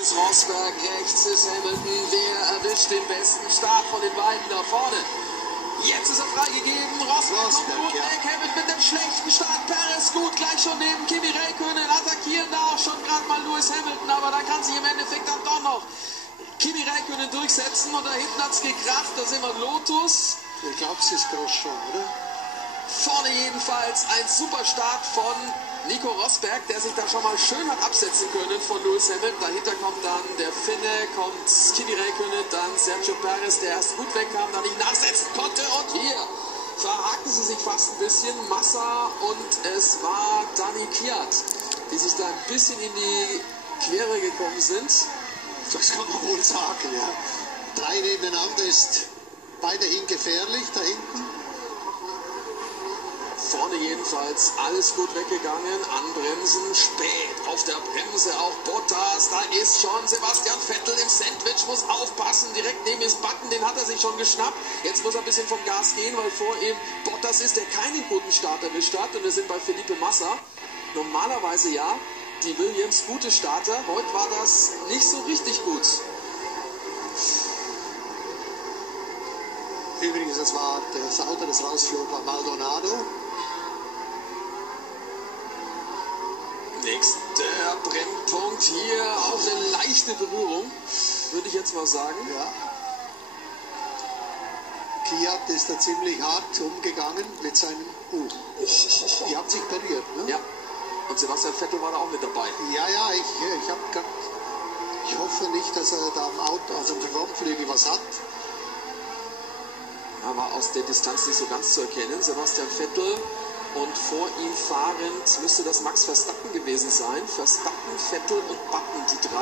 Ist Rosberg, rechts ist Hamilton, wer erwischt den besten Start von den beiden da vorne? Jetzt ist er freigegeben, Rosberg kommt gut weg, Hamilton mit dem schlechten Start, Perez gut, gleich schon neben Kimi Räikkönen, attackieren da auch schon gerade mal Lewis Hamilton, aber da kann sich im Endeffekt dann doch noch Kimi Räikkönen durchsetzen und da hinten hat es gekracht, da sind wir Lotus. Ich glaube, es ist Grosjean, oder? Vorne jedenfalls ein super Start von Nico Rosberg, der sich da schon mal schön hat absetzen können von Lewis Hamilton. Dahinter kommt dann der Finne, kommt Kimi Räikkönen, dann Sergio Perez, der erst gut wegkam, dann nicht nachsetzen konnte. Und hier verhaken sie sich fast ein bisschen, Massa und es war Dani Kvyat, die sich da ein bisschen in die Quere gekommen sind. Das kann man wohl sagen, ja. 3 nebeneinander ist weiterhin gefährlich, da hinten. Vorne jedenfalls alles gut weggegangen, anbremsen, spät auf der Bremse auch Bottas, da ist schon Sebastian Vettel im Sandwich, muss aufpassen, direkt neben ihm Button, den hat er sich schon geschnappt, jetzt muss er ein bisschen vom Gas gehen, weil vor ihm Bottas ist, der keinen guten Start erwischt hat und wir sind bei Felipe Massa, normalerweise ja, die Williams gute Starter, heute war das nicht so richtig gut. Übrigens, das war das Auto, das rausflog, war Maldonado. Nächster Brennpunkt hier, auch eine leichte Berührung, würde ich jetzt mal sagen. Ja. Kvyat ist da ziemlich hart umgegangen mit seinem... Die haben sich berührt, ne? Ja, und Sebastian Vettel war da auch mit dabei. Ja, ich hoffe nicht, dass er da am Auto, also am Frontflügel was hat. Aber aus der Distanz nicht so ganz zu erkennen. Sebastian Vettel und vor ihm fahrend müsste das Max Verstappen gewesen sein. Verstappen, Vettel und Button, die drei.